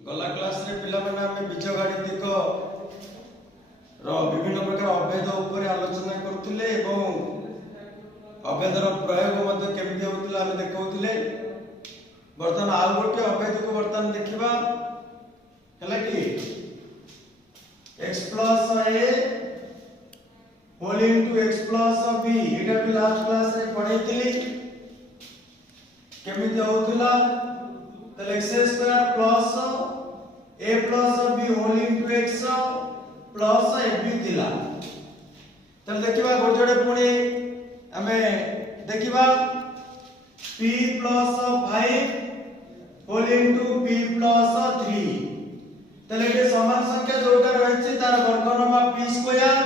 गला क्लास रे पिला माने आमे बीजगणितिक विभिन्न प्रकार अभेद उपर आलोचना करथिले एवं अभेदर प्रयोग मध्य केमिति होतिला आमे देखौथिले। वर्तमान आउ गोटे अभेद को वर्तमान देखिबा हला कि x plus a whole into x plus b एटा भी लास्ट क्लास रे पढैथिली केमिति होतिला तले x square plus a plus b whole into x plus ab थिला। तले देखिबा गोटे पुणी हमें देखिबा p plus 5 whole into p plus 3 तले के समान संख्या जोटा रहिछि तार वर्गनमा p स्क्वायर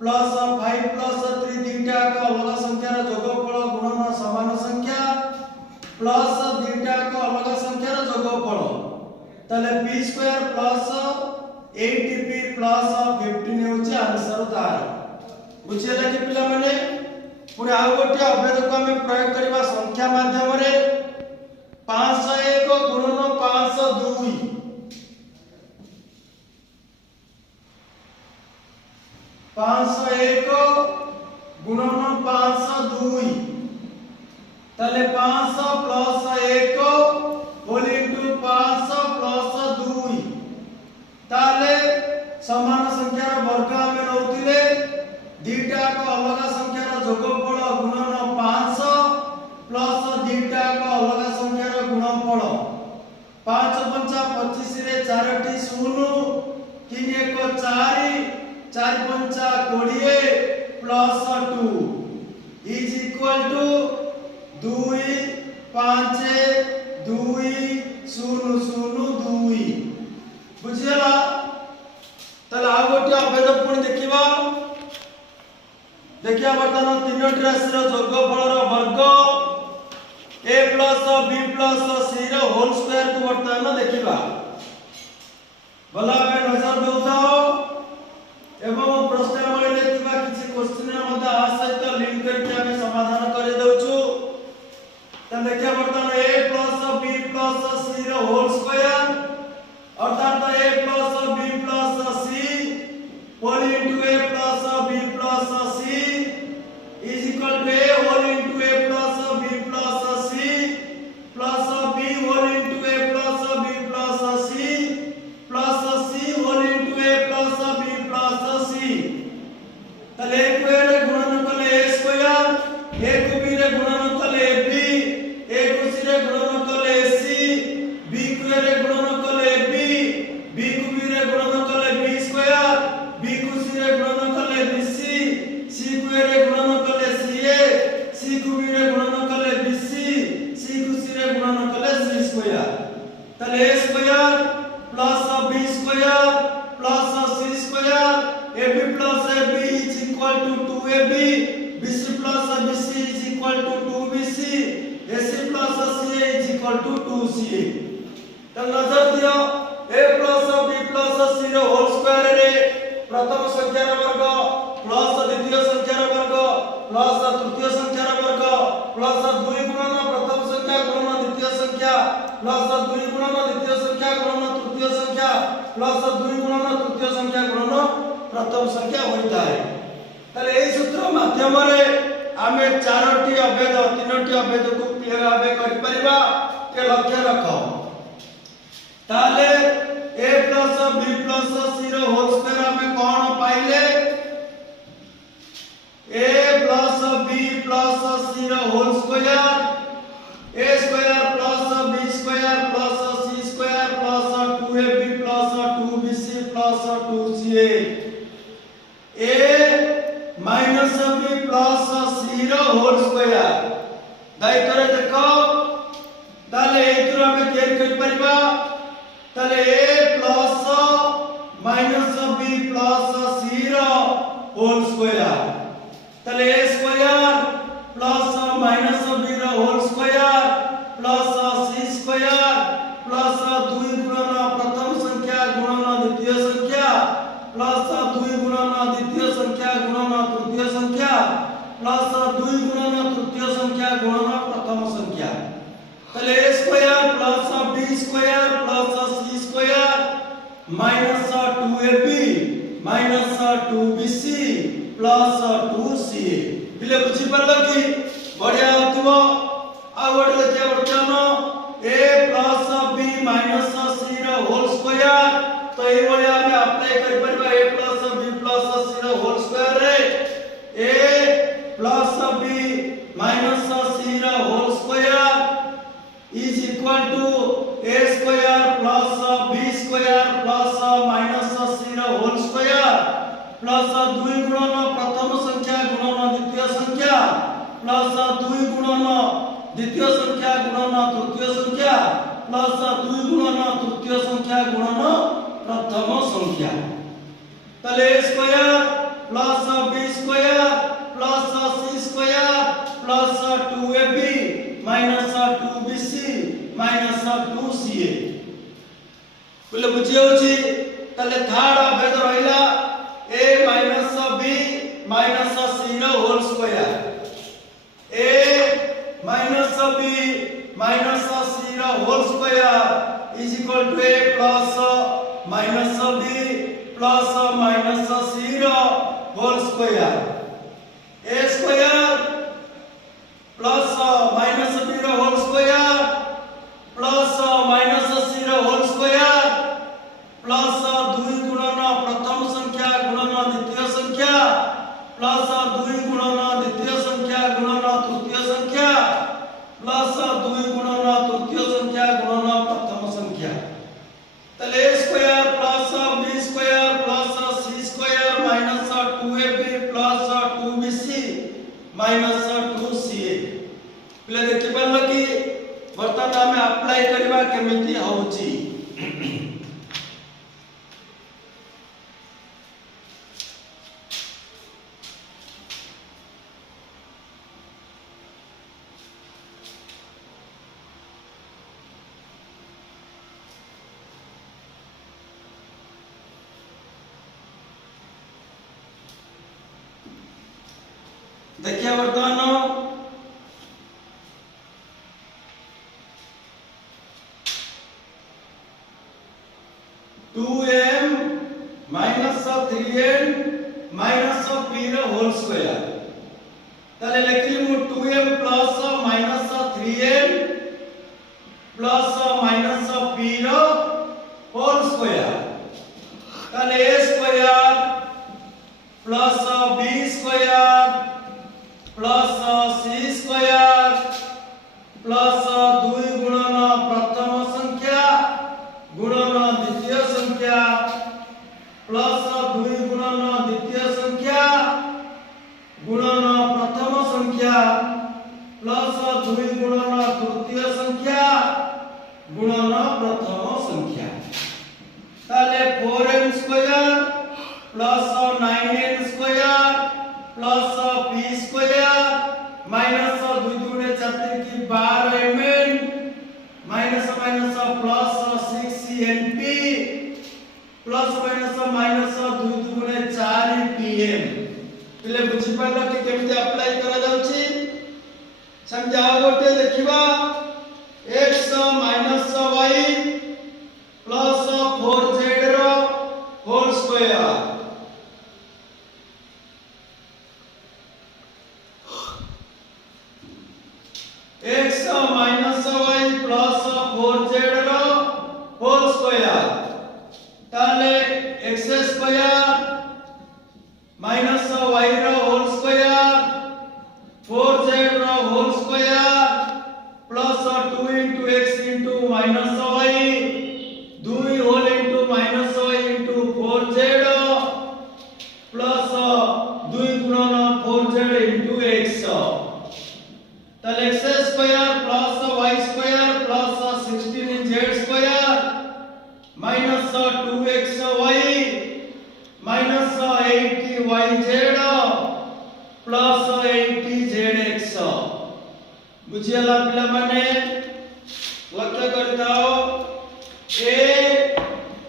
प्लस 5 प्लस 3 तीनटा का अलग संख्यार जोगफल गुणन समान संख्या प्लस तीनटा का अलग संख्यार जोगफल तले p square plus 8p plus 15 होछि आंसर तार। बुझियला कि पिला माने पुणी आ गोटे अभेद को हम प्रयोग करबा संख्या माध्यम रे 501 गुणन 502 501 गुणन 502 तले 500 प्लस 1 होल इनटू 500 प्लस 2 ताले समान संख्यार वर्ग हम नउतिले दीटा को अलग संख्यार जोगफल गुणन 500 प्लस दीटा को अलग संख्यार गुणनफल 5 5 25 रे 4 टी शून्य 3 1 4 4 5 20 प्लस 2 इज इक्वल टू 2 5 2 0 0 2 बुझियला। तले आ गोटे अभेद पुणी देखिबा देखिया वर्तमान तीनोटी राशि रो जोगफल रो वर्ग a plus b plus c रो होल स्क्वायर को वर्तमान देखिबा भला में नजर दउथाओ एवं प्रश्नावली रे किबा किछि क्वेश्चन मध्य आ सहित लिंक करके हमें समाधान कर दउछु। त देखिया वर्तमान a plus b plus c रो होल स्क्वायर अर्थात a plus b plus c whole into a plus b plus c is equal to a whole into a plus b plus c plus b whole into a plus b plus c plus c whole into a plus b plus c तले एक रे गुणन कले a square एक b रे गुणन कले b एक c रे गुणन कले c b रे गुणन कले b b रे गुणन कले b स्क्वायर b c रे गुणन कले bc c रे गुणन कले ca c रे गुणन कले bc c रे गुणन कले c स्क्वायर तले a square plus b square plus c square ab plus ab is equal to 2ab bc plus bc is equal to 2bc ac plus ca is equal to 2ca। त नजर दियो a plus b plus c रो whole square रे प्रथम संख्यार वर्ग plus द्वितीय संख्यार वर्ग प्लस तृतीय संख्यार वर्ग प्लस 2 गुणन प्रथम संख्या गुणन द्वितीय संख्या प्लस 2 गुणन द्वितीय संख्या गुणन तृतीय संख्या प्लस 2 गुणन तृतीय संख्या गुणन प्रथम संख्या होता है। तले ए सूत्र माध्यम रे आमे चारोटी अभेद तीनोटी अभेद को क्लियर भाबे करि परिबा के लक्ष्य रखो ताले a plus b plus c रो होल स्क्वायर हमें कोन पाइले a plus b plus c रो whole square a square plus b square plus c square plus 2ab plus 2bc plus 2ca a minus b plus c रो whole square दाई करे देखो ताले एथुरा हमें क्लियर कर परिबा ताले a plus minus b plus c रो होल स्क्वायर ताले a square plus minus b रो whole square plus c square plus 2 गुणन प्रथम संख्या गुणन द्वितीय संख्या प्लस 2 गुणन द्वितीय संख्या गुणन तृतीय संख्या प्लस 2 गुणन तृतीय संख्या गुणन प्रथम संख्या तले a square plus b square plus c minus 2ab minus 2bc plus 2ca पिले बुझी परलो कि बढ़िया होतिबो आ गोटे देखिया वर्तमान a plus b minus c रो होल स्क्वायर तो एई बढ़िया हम अप्लाई कर परबा a plus b plus c रो होल स्क्वायर रे a plus b minus c रो whole square is equal to a square plus b square plus minus c रो होल स्क्वायर प्लस 2 गुणन प्रथम संख्या गुणन द्वितीय संख्या प्लस 2 गुणन द्वितीय संख्या गुणन तृतीय संख्या प्लस 2 गुणन तृतीय संख्या गुणन प्रथम संख्या तले a square plus b square plus c square plus 2ab minus 2bc minus 2ca बोले बुझी होची तले थर्ड अभेद रहिला a minus b minus c रो whole square a minus b minus c रो whole square is equal to a plus minus b plus minus c रो whole square a square plus minus b रो whole square plus minus c रो whole square plus 2 गुणन प्रथम संख्या गुणन द्वितीय संख्या प्लस 2 गुणन द्वितीय संख्या गुणन तृतीय संख्या प्लस 2 गुणन तृतीय संख्या गुणन प्रथम संख्या तले a square plus b square plus c square minus 2ab plus 2bc minus 2ca पिले देखि परलो कि वर्तमान हम अप्लाई करबा केमिति होउची देखिए वर्तमान 2m minus 3n minus p रो होल स्क्वायर तले लिखली मु 2m plus minus 3n plus minus p रो होल स्क्वायर तले a square plus b square plus c square plus 2 गुणन प्रथम संख्या गुणन द्वितीय संख्या प्लस 2 गुणन द्वितीय संख्या गुणन प्रथम संख्या प्लस 2 गुणन तृतीय संख्या गुणन प्रथम संख्या ताले 4m square plus 9n square plus p square minus 2 गुणे 4 की 12mn minus minus plus 6np plus minus minus 2 गुणे 4pm पिले बुझी परलो कि केमिति अप्लाई करा जाउची संख्या गोटे देखिबा x minus y plus 4z रो whole square x minus y plus 4z रो होल स्क्वायर ताले x स्क्वायर माइनस y रो होल स्क्वायर 4z रो whole square plus 2 into x into minus y 2 whole into minus y into 4z plus 2 गुणन 4z into x ताले x square plus y square plus 16z square minus 2xy minus 80yz plus 80zx बुझियला पिला माने लक्ष्य करताओ a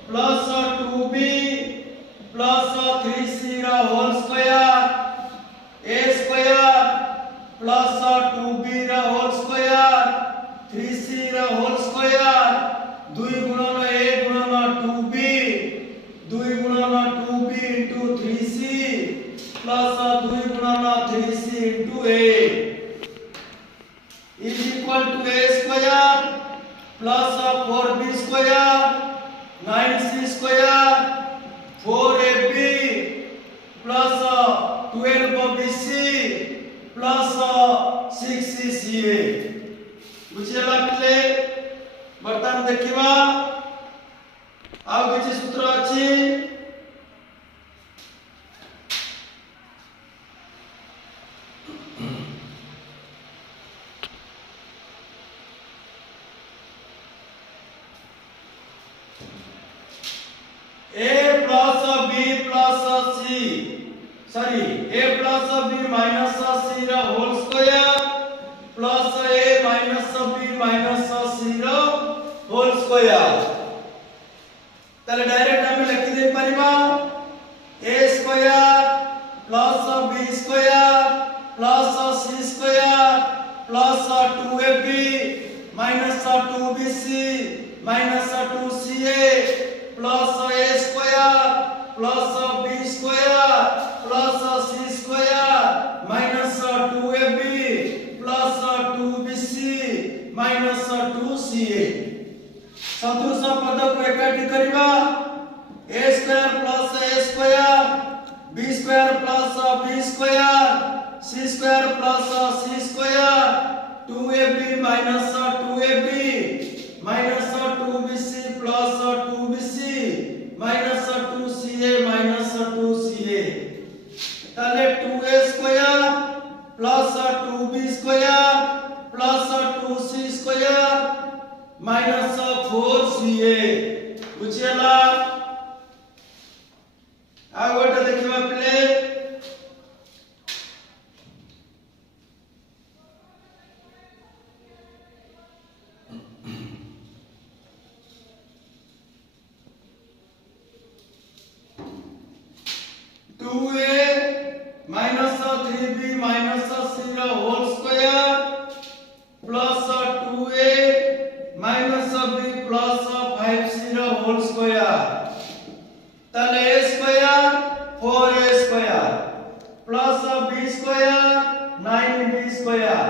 plus 2b plus 3c रा whole square a square plus 2b रा whole square 3c रा whole square 2 गुणन a गुणन 2b CA बुझियला पिले वर्तमान देखिबा आ किछि सूत्र अछि A plus B plus C sorry A plus B minus C रा whole square plus A minus B minus C रा होल स्क्वायर तले डायरेक्ट हम लिखि दे परिबा A square plus B square plus C square plus 2AB minus 2BC minus 2CA plus A square plus B square plus C square minus 2AB plus 2BC minus 2CA सदृश पद को एकाठी करिबा A square plus A square B square plus B square C square plus C square 2AB minus 2AB minus 2BC plus 2BC minus 2CA minus 2CA तले 2A square plus 2B square plus 2C square minus 4CA बुझियला आ गोटे देखिबा पिले minus 3b minus c रा whole square plus 2a minus b plus 5c रा whole square तले a square 4a square plus b square 9b square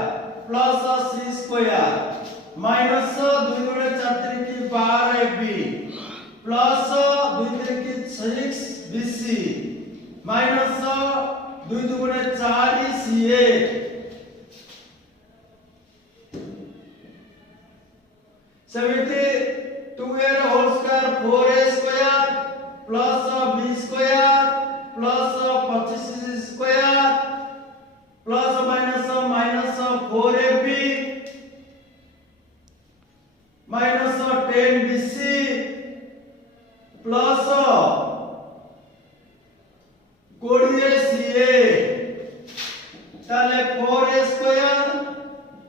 plus c square minus 2 गुणे 4 की 12ab plus 2 की 6bc minus 2 दुगुणे 4 CA समिति 2a रा whole square 4a square plus b square plus 25c square plus minus 4ab minus 10bc plus 20CA ताले 4a square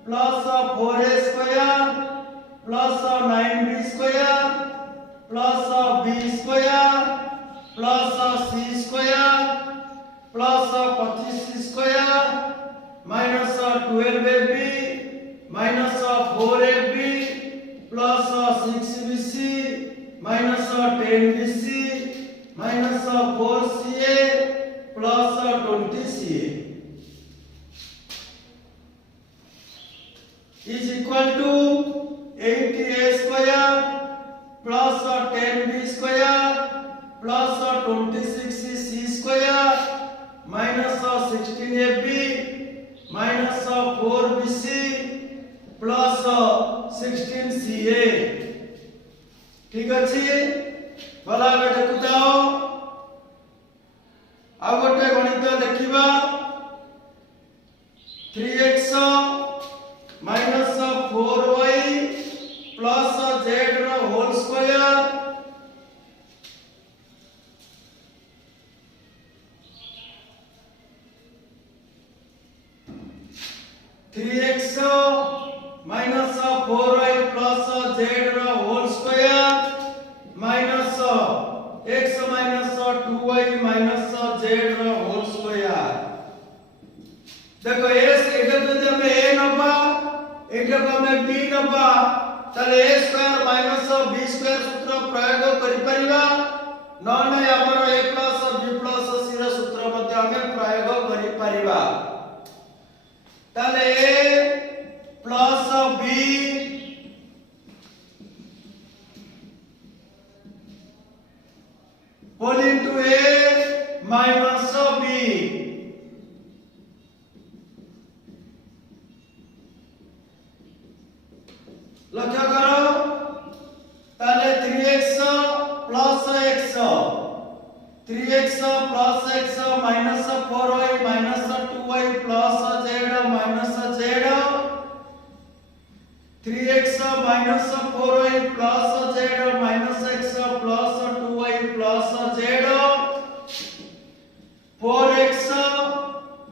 plus 4a square plus 9b square plus b square plus c square plus 25c square minus 12ab minus 4ab plus 6bc minus 10bc minus 4CA plus 20CA is equal to 80A square plus 10B square plus 26C square minus 16AB minus 4BC plus 16CA ठीक अछि भला बेटा कुताओ आ गोटे गणित देखिबा 3x minus 4y plus z रा whole square minus 4y plus z रा whole square minus x minus 2y minus z रा होल स्क्वायर देखो s एटा जदि हम a नबा एटा को हम b नबा तले a square minus b square सूत्र प्रयोग करि परिबा न नै हमर a plus b plus c रा सूत्र मध्ये हम प्रयोग करि परिबा तले a plus b whole into a minus b 3x plus x minus 4y minus 2y plus z minus z 3x minus 4y plus z minus x plus 2y plus z 4x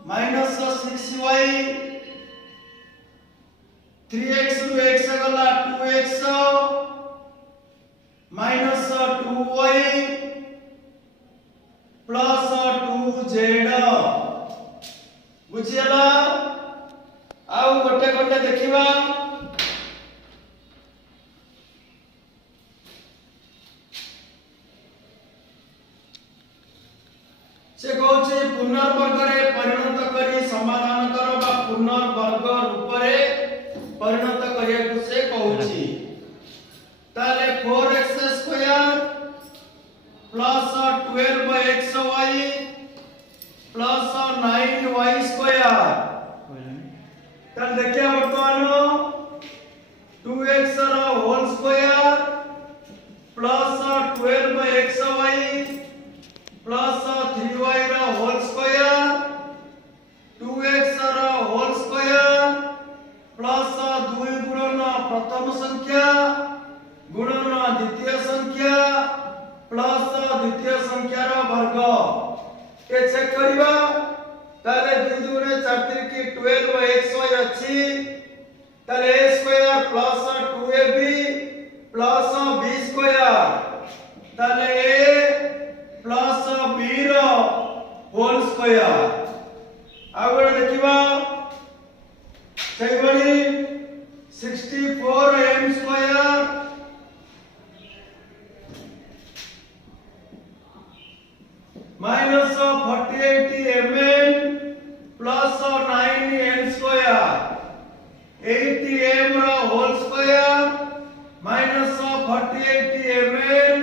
minus 6y 3x ru x गला 2x minus 2y plus 2z बुझियला आउ गोटे गोटे देखिबा से कहउचे पुनर्वर्ग रे परिणत करी समाधान करो बा पुनर्वर्ग रूप रे परिणत करिया को से कहउची ताले 4x² plus 12xy plus 9y² तब देखिए वर्तमान 2x रा whole square plus 12xy plus 3y रा होल स्क्वायर 2x रा होल स्क्वायर plus 2 गुणन प्रथम संख्या गुणन द्वितीय संख्या प्लस द्वितीय संख्या रा वर्ग के चेक करिबा ताले 2 दुने 4 की 12xy अछि ताले a square plus 2ab plus b square ताले a प्लस b रो होल स्क्वायर आगो देखिबा सही बड़ी 64m square minus 48mn plus 9n square 80m रा whole square minus 48mn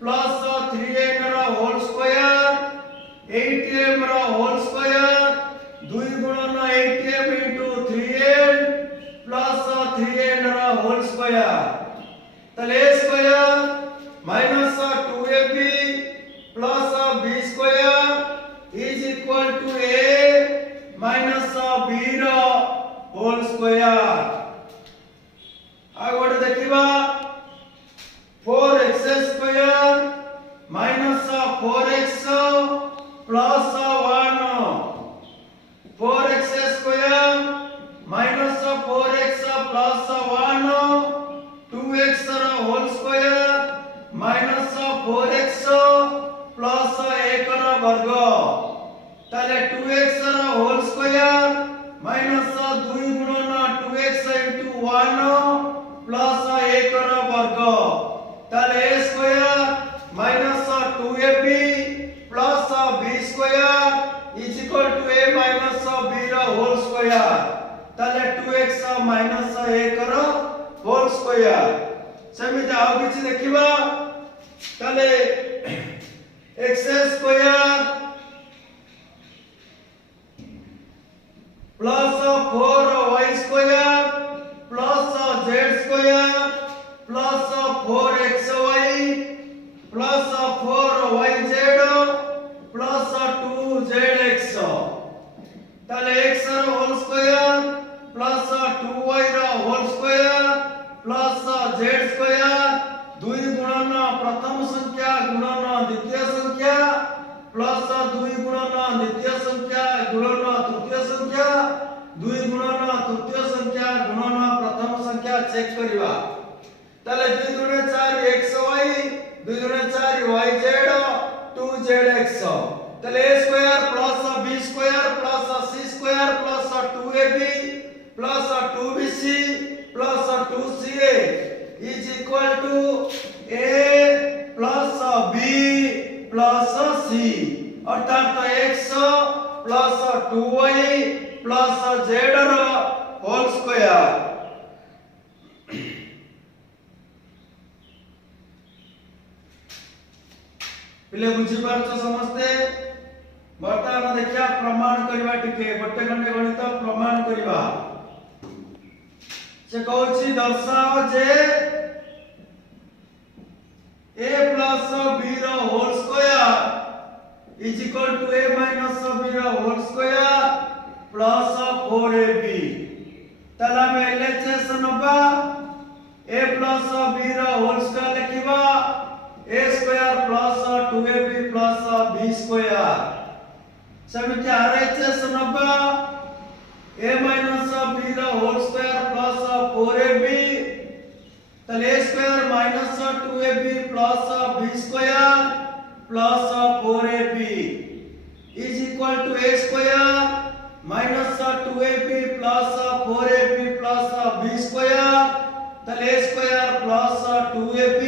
plus 3n रा होल स्क्वायर 80m रा होल स्क्वायर 2 गुणन 80m into 3n plus 3n रा होल स्क्वायर तले square minus 2ab plus b square is equal to a minus b रा whole square आगो देखिबा 4x² minus 4x plus 1 4x² minus 4x plus 1 2x रा whole square minus 4x plus 1 रा वर्ग ताले 2x रा whole square minus 2 गुणन 2x into 1 plus 1 रा वर्ग ताले a square minus 2ab plus b square is equal to a minus b रा होल स्क्वायर ताले 2x माइनस 1 रा होल स्क्वायर सेमिति आउ किछि देखिबा ताले x² plus 4y² plus z² plus 4xy plus 4yz plus 2zx ताले x रा whole square plus 2y रा होल स्क्वायर plus z² 2 गुणन प्रथम संख्या गुणन द्वितीय संख्या प्लस 2 गुणन द्वितीय संख्या गुणन तृतीय संख्या 2 गुणन तृतीय संख्या गुणन प्रथम संख्या चेक करिवा ताले 2 गुणे 4 xy 2 गुणे 4 yz 2zx ताले a square plus b square plus c square plus 2ab plus 2bc plus 2ca is equal to a plus b plus c अर्थात x plus 2y plus z रा whole square पिले बुझी पारछ समस्ते वर्तमान देखिया प्रमाण करबा टिके गोटे घंटे गणित प्रमाण करबा से कहउची दर्शाओ जे a plus b रो whole square is equal to a minus b ର whole square plus 4ab तला में LHS नबा a plus b ର whole square लिखिबा a square plus 2ab plus b square समिति RHS नबा a minus b ର whole square plus 4ab तले a square minus 2ab plus b square plus 4ab is equal to a square minus 2ab plus 4ab plus b square तले a square plus 2ab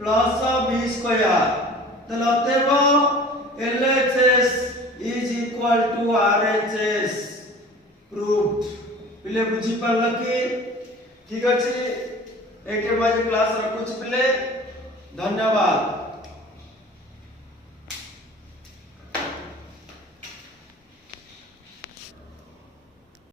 plus b square तलते वो LHS is equal to RHS proved पिले बुझी पारला कि ठीक अछि एके बाजे class रखुछ पिले धन्यवाद।